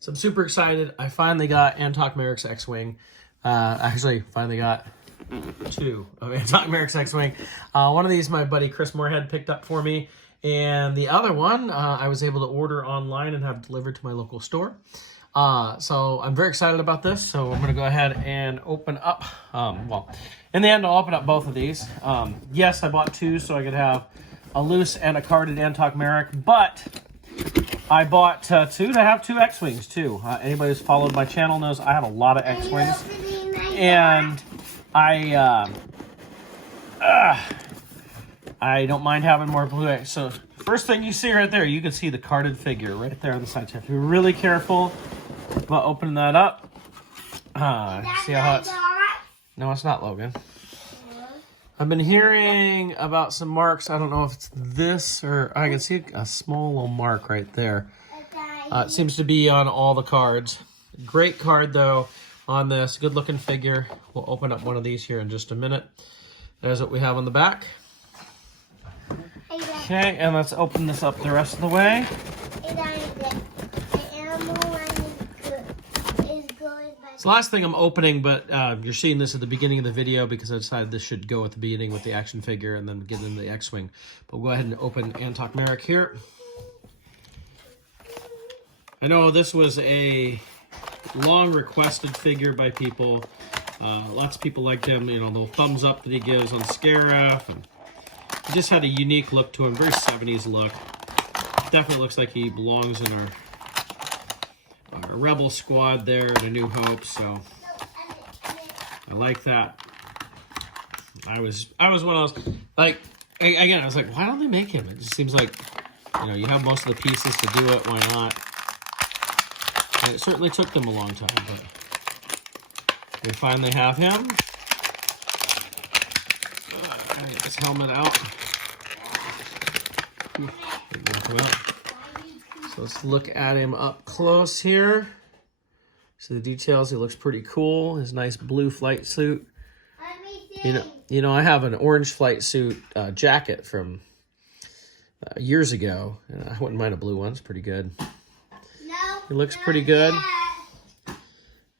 So I'm super excited. I finally got Antoc Merrick's X-Wing. Actually, finally got 2 of Antoc Merrick's X-Wing. One of these my buddy Chris Moorhead picked up for me. And the other one I was able to order online and have delivered to my local store. So I'm very excited about this. So I'm going to go ahead and open up. Well, in the end, I'll open up both of these. Yes, I bought 2 so I could have a loose and a carded Antoc Merrick. But I bought 2 to have 2 X-Wings too. Anybody who's followed my channel knows I have a lot of X-Wings. And I don't mind having more blue X. So first thing you see right there, you can see the carded figure right there on the side. So you have to be really careful about opening that up. See how it's... No, it's not, Logan. I've been hearing about some marks. I don't know if it's this or... I can see a small little mark right there. It seems to be on all the cards. Great card, though, on this. Good looking figure. We'll open up one of these here in just a minute. There's what we have on the back. Okay, and let's open this up the rest of the way. So last thing I'm opening, but you're seeing this at the beginning of the video because I decided this should go at the beginning with the action figure and then get into the X-Wing. But we'll go ahead and open Antoc Merrick here. I know this was a long requested figure by people. Lots of people liked him, you know, the thumbs up that he gives on Scarif. And he just had a unique look to him, very 70s look. Definitely looks like he belongs in our Rebel squad there at A New Hope, so I like that. I was one of those, like, again, I was like, why don't they make him? It just seems like, you know, you have most of the pieces to do it, why not? And it certainly took them a long time, but we finally have him. Get his helmet out. So let's look at him up close here. See the details. He looks pretty cool. His nice blue flight suit. You know, I have an orange flight suit jacket from years ago. I wouldn't mind a blue one. It's pretty good. He looks pretty good.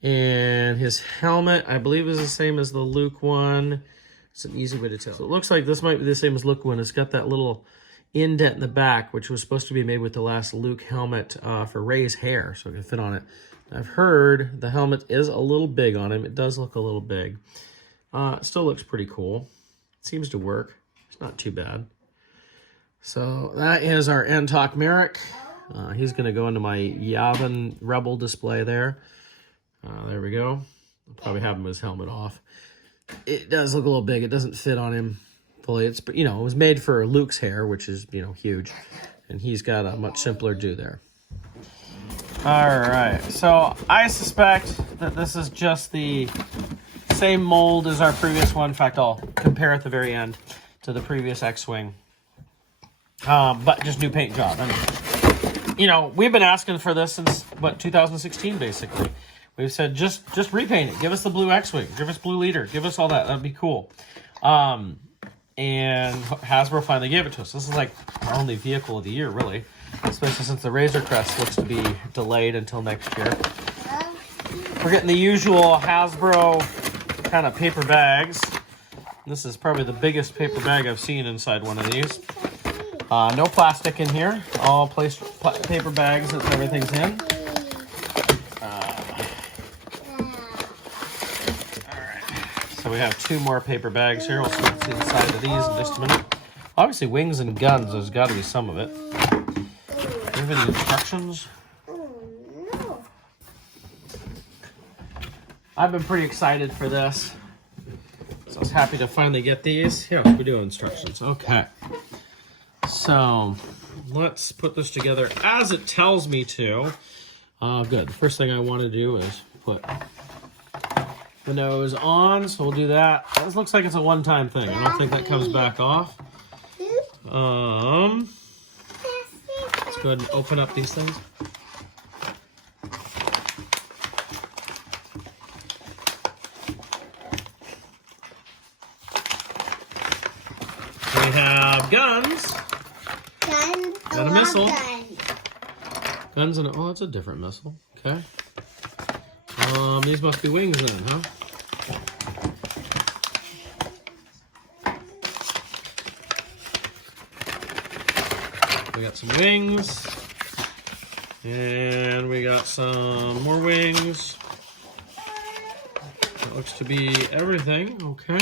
And his helmet, I believe, is the same as the Luke one. It's an easy way to tell. So it looks like this might be the same as Luke one. It's got that little indent in the back, which was supposed to be made with the last Luke helmet for Rey's hair, so it can fit on it. I've heard the helmet is a little big on him. It does look a little big. It still looks pretty cool. It seems to work. It's not too bad. So that is our Antoc Merrick. He's going to go into my Yavin Rebel display there. There we go. I'll probably have him with his helmet off. It does look a little big. It doesn't fit on him fully. It's, you know, it was made for Luke's hair, which is, you know, huge. And he's got a much simpler do there. All right. So I suspect that this is just the same mold as our previous one. In fact, I'll compare at the very end to the previous X-Wing. But just new paint job. I mean, you know, we've been asking for this since, what, 2016, basically. We've said, just repaint it. Give us the blue X-Wing. Give us blue leader. Give us all that. That'd be cool. And Hasbro finally gave it to us. This is like our only vehicle of the year, really. Especially since the Razor Crest looks to be delayed until next year. We're getting the usual Hasbro kind of paper bags. This is probably the biggest paper bag I've seen inside one of these. No plastic in here. All paper bags that everything's in. So we have 2 more paper bags here. We'll see the inside of these in just a minute. Obviously, wings and guns, there's got to be some of it. Do you have any instructions? No. I've been pretty excited for this. So I was happy to finally get these. Here, we do have instructions. Okay. So let's put this together as it tells me to. Good. The first thing I want to do is put the nose on, so we'll do that. This looks like it's a one-time thing. I don't think that comes back off. Let's go ahead and open up these things. We have guns. Guns. And a missile. Guns. Guns and oh, it's a different missile. Okay. These must be wings then, huh? We got some wings. And we got some more wings. That looks to be everything. Okay.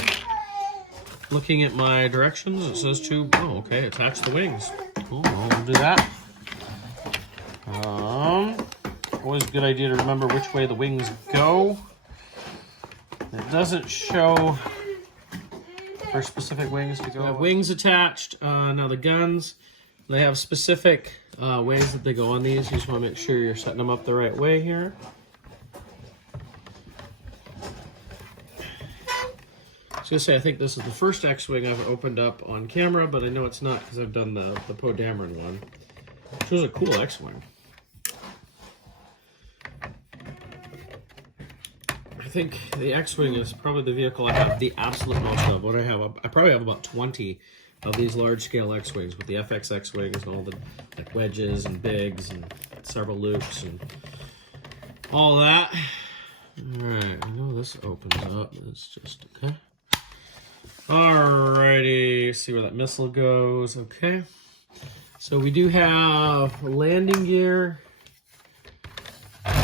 Looking at my directions, it says to, oh, okay, attach the wings. Cool, I'll do that. Always a good idea to remember which way the wings go. It doesn't show for specific wings to go. We have wings attached. Now the guns, they have specific ways that they go on these. You just want to make sure you're setting them up the right way here. I was going to say, I think this is the first X-Wing I've opened up on camera, but I know it's not because I've done the Poe Dameron one, which was a cool X-Wing. I think the X-Wing is probably the vehicle I have the absolute most of. What I probably have about 20 of these large-scale X-Wings with the FX X-Wings and all the like wedges and bigs and several loops and all that. All right, I know this opens up. It's just okay. Alrighty, see where that missile goes. Okay, so we do have landing gear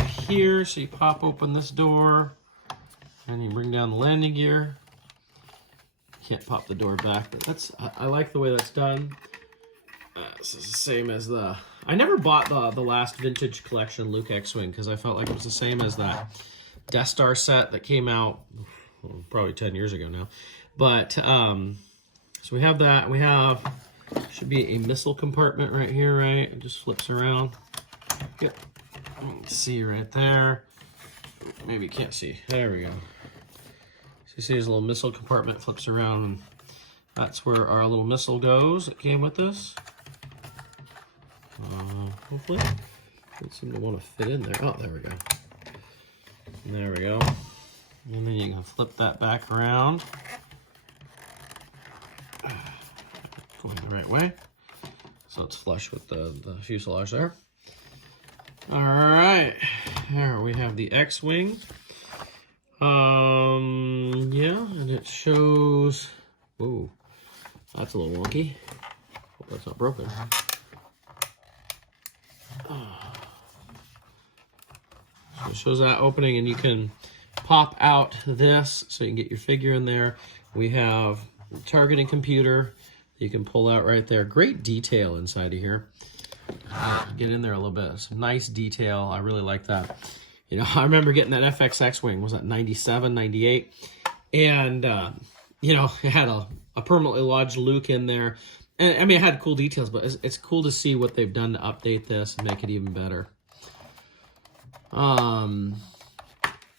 here. So you pop open this door and you bring down the landing gear. Can't pop the door back, but I like the way that's done. This is the same as the. I never bought the last vintage collection Luke X-Wing because I felt like it was the same as that Death Star set that came out probably 10 years ago now. But so we have that. We have should be a missile compartment right here, right? It just flips around. Yep. You can see right there. Maybe you can't see. There we go. So you see this little missile compartment flips around, and that's where our little missile goes. It came with this. Hopefully, it seemed to want to fit in there. Oh, there we go. There we go. And then you can flip that back around. Going the right way. So it's flush with the fuselage there. All right. There we have the X-Wing. Yeah, and it shows. Whoa, that's a little wonky. Hope that's not broken. So it shows that opening, and you can pop out this so you can get your figure in there. We have the targeting computer you can pull out right there. Great detail inside of here. Get in there a little bit. Some nice detail. I really like that. You know, I remember getting that FX X-Wing, was that 97, 98? And, you know, it had a permanently lodged Luke in there. And, I mean, it had cool details, but it's cool to see what they've done to update this and make it even better. On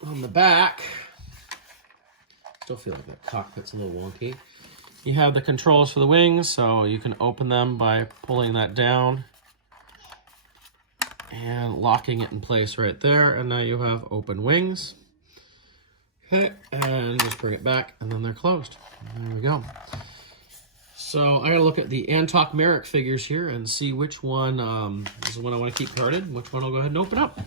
the back, still feel like that cockpit's a little wonky. You have the controls for the wings, so you can open them by pulling that down and locking it in place right there, and now you have open wings. Okay, and just bring it back, and then they're closed. There we go. So I gotta look at the Antoc Merrick figures here and see which one is the one I want to keep carded, and which one I'll go ahead and open up.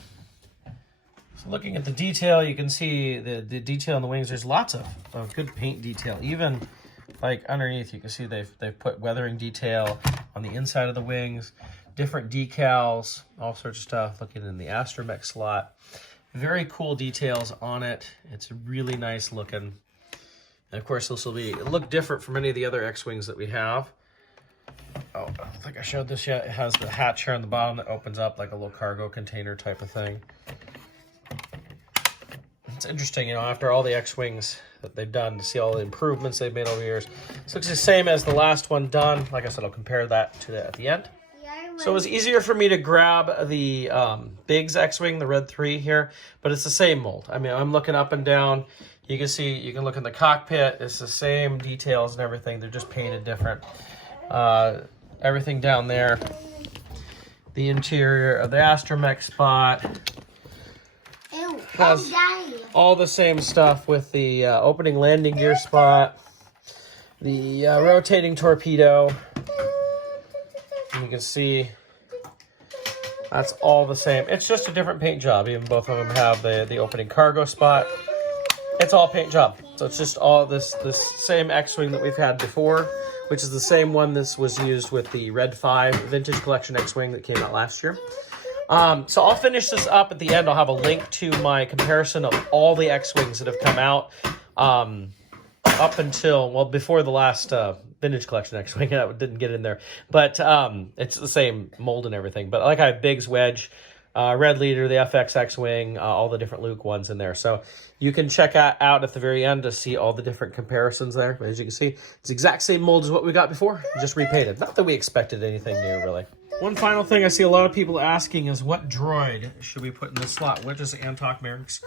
So looking at the detail, you can see the detail on the wings. There's lots of good paint detail. Even like underneath, you can see they've put weathering detail on the inside of the wings. Different decals, all sorts of stuff. Looking in the astromech slot, very cool details on it. It's really nice looking, and of course this will look different from any of the other X-Wings that we have. Oh, I don't think I showed this yet. It has the hatch here on the bottom that opens up like a little cargo container type of thing. It's interesting, you know, after all the X-Wings that they've done, to see all the improvements they've made over the years. This looks the same as the last one done. Like I said, I'll compare that to at the end. So it was easier for me to grab the Biggs X-Wing, the Red 3 here, but it's the same mold. I mean, I'm looking up and down. You can see, you can look in the cockpit. It's the same details and everything. They're just painted different. Everything down there. The interior of the astromech spot. Has all the same stuff with the opening landing gear spot. The rotating torpedo. You can see That's all the same. It's just a different paint job. Even both of them have the opening cargo spot. It's all paint job. So it's just all this same X-Wing that we've had before, which is the same one this was used with the Red 5 Vintage Collection X-Wing that came out last year. So I'll finish this up at the end. I'll have a link to my comparison of all the X-Wings that have come out up until, well, before the last Vintage Collection X-Wing. I didn't get in there. But it's the same mold and everything. But like I have Biggs, Wedge, Red Leader, the FX X-Wing, all the different Luke ones in there. So you can check out at the very end to see all the different comparisons there. But as you can see, it's the exact same mold as what we got before, just repainted. Not that we expected anything new, really. One final thing I see a lot of people asking is what droid should we put in this slot? What does Antoc Merrick's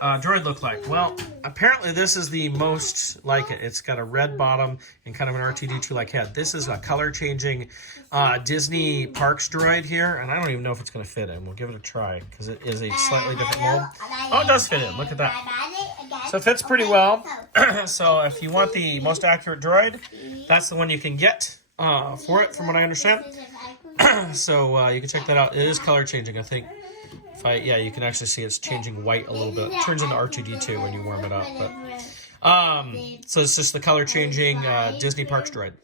droid look like? Well, apparently this is the most like it. It's got a red bottom and kind of an R2-D2-like head. This is a color-changing Disney Parks droid here, and I don't even know if it's going to fit in. We'll give it a try because it is a slightly different mold. Oh, it does fit in. Look at that. So it fits pretty well. So if you want the most accurate droid, that's the one you can get for it, from what I understand. So you can check that out. It is color-changing, I think. Yeah, you can actually see it's changing white a little bit. It turns into R2-D2 when you warm it up. But so it's just the color changing Disney Parks droid.